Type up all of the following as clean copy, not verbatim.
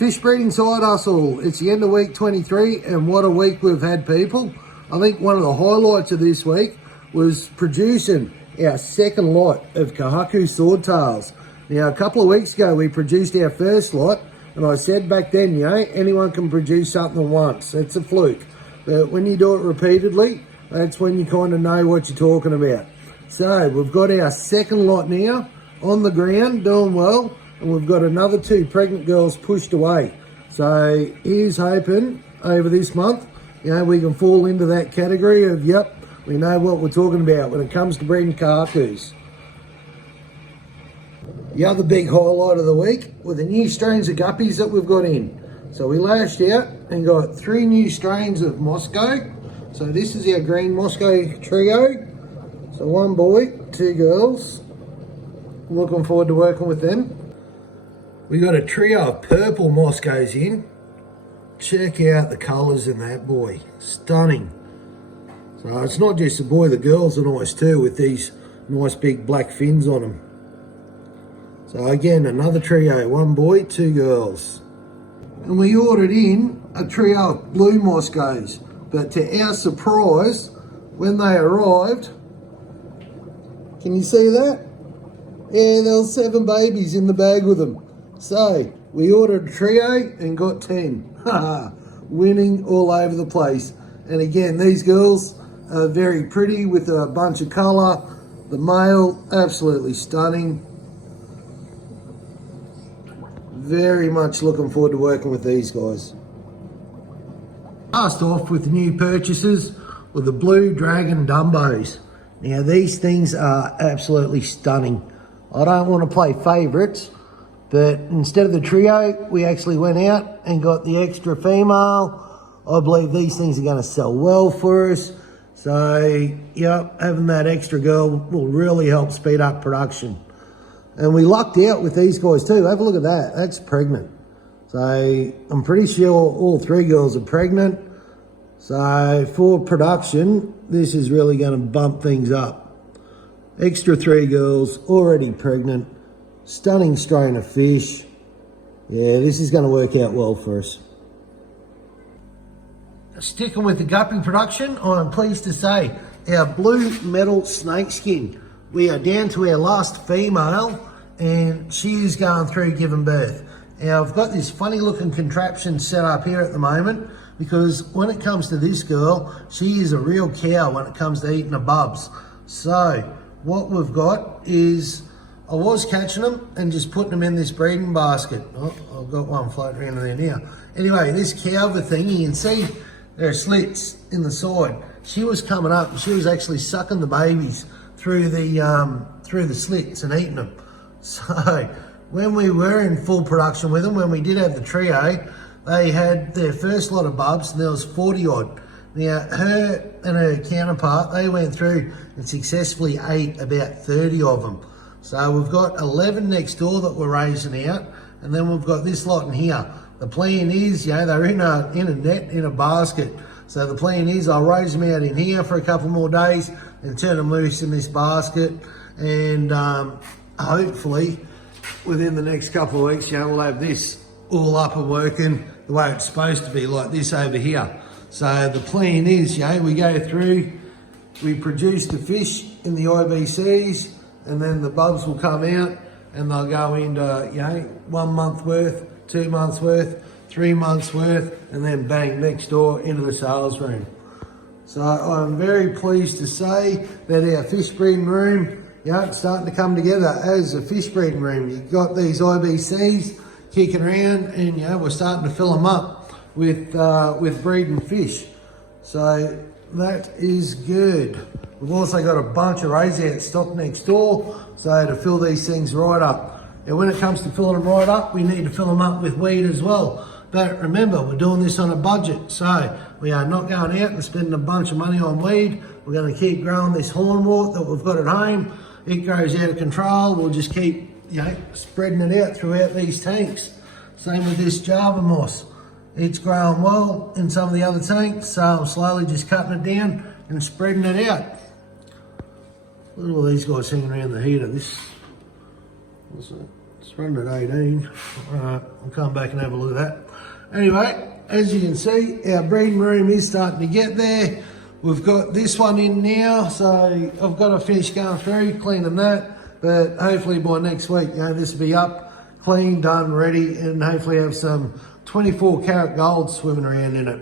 Fish breeding side hustle. It's the end of week 23 and what a week we've had, people. I think one of the highlights of this week was producing our second lot of Kohaku Swordtails. Now, a couple of weeks ago we produced our first lot and I said back then, you know, anyone can produce something once. It's a fluke. But when you do it repeatedly, that's when you kind of know what you're talking about. So we've got our second lot now on the ground, doing well. And we've got another 2 pregnant girls pushed away. So here's hoping over this month, you know, we can fall into that category of, yep, we know what we're talking about when it comes to breeding Kohakus. The other big highlight of the week were the new strains of guppies that we've got in. So we lashed out and got 3 new strains of Moscow. So this is our green Moscow trio. So 1 boy, 2 girls. Looking forward to working with them. We got a trio of purple Moscows in. Check out the colours in that boy. Stunning. So it's not just the boy, the girls are nice too with these nice big black fins on them. So again, another trio, 1 boy, 2 girls. And we ordered in a trio of blue Moscows. But to our surprise, when they arrived, can you see that? Yeah, there was 7 babies in the bag with them. So, we ordered a trio and got 10. Winning all over the place. And again, these girls are very pretty with a bunch of colour. The male, absolutely stunning. Very much looking forward to working with these guys. Last off with the new purchases were the blue dragon Dumbos. Now, these things are absolutely stunning. I don't want to play favourites, but instead of the trio, we actually went out and got the extra female. I believe these things are going to sell well for us. So, yep, having that extra girl will really help speed up production. And we lucked out with these guys too. Have a look at that. That's pregnant. So, I'm pretty sure all 3 girls are pregnant. So, for production, this is really going to bump things up. Extra 3 girls, already pregnant. Stunning strain of fish. Yeah, this is going to work out well for us. Sticking with the guppy production, I'm pleased to say our blue metal snakeskin. We are down to our last female and she is going through giving birth. Now I've got this funny looking contraption set up here at the moment because when it comes to this girl, she is a real cow when it comes to eating the bubs. So what we've got is I was catching them and just putting them in this breeding basket. Oh, I've got one floating around there now. Anyway, this calver thing, you can see there are slits in the side. She was coming up and she was actually sucking the babies through the slits and eating them. So when we were in full production with them, when we did have the trio, they had their first lot of bubs and there was 40 odd. Now her and her counterpart, they went through and successfully ate about 30 of them. So we've got 11 next door that we're raising out, and then we've got this lot in here. The plan is, you know, they're in a net, in a basket. So the plan is I'll raise them out in here for a couple more days and turn them loose in this basket. And hopefully within the next couple of weeks, you know, we'll have this all up and working the way it's supposed to be, like this over here. So the plan is, you know, we go through, we produce the fish in the IBCs, and then the bubs will come out and they'll go into, you know, 1 month worth, 2 months worth, 3 months worth, and then bang, next door into the sales room. So I'm very pleased to say that our fish breeding room, you know, it's starting to come together as a fish breeding room. You've got these IBCs kicking around and, you know, we're starting to fill them up with breeding fish. So that is good. We've also got a bunch of raise out stock next door, so to fill these things right up. And when it comes to filling them right up, we need to fill them up with weed as well. But remember, we're doing this on a budget, so we are not going out and spending a bunch of money on weed. We're going to keep growing this hornwort that we've got at home. It grows out of control. We'll just keep, you know, spreading it out throughout these tanks. Same with this Java moss. It's growing well in some of the other tanks, so I'm slowly just cutting it down and spreading it out. Look at all these guys hanging around the heater. This, what's that? It's running at 18. Alright, I'll come back and have a look at that. Anyway, as you can see, our breeding room is starting to get there. We've got this one in now, so I've got to finish going through, cleaning that. But hopefully by next week, this will be up, clean, done, ready, and hopefully have some 24 karat gold swimming around in it.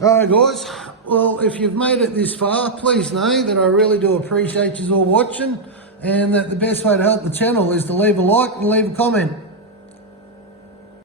Alright guys, well if you've made it this far, please know that I really do appreciate you all watching, and that the best way to help the channel is to leave a like and leave a comment.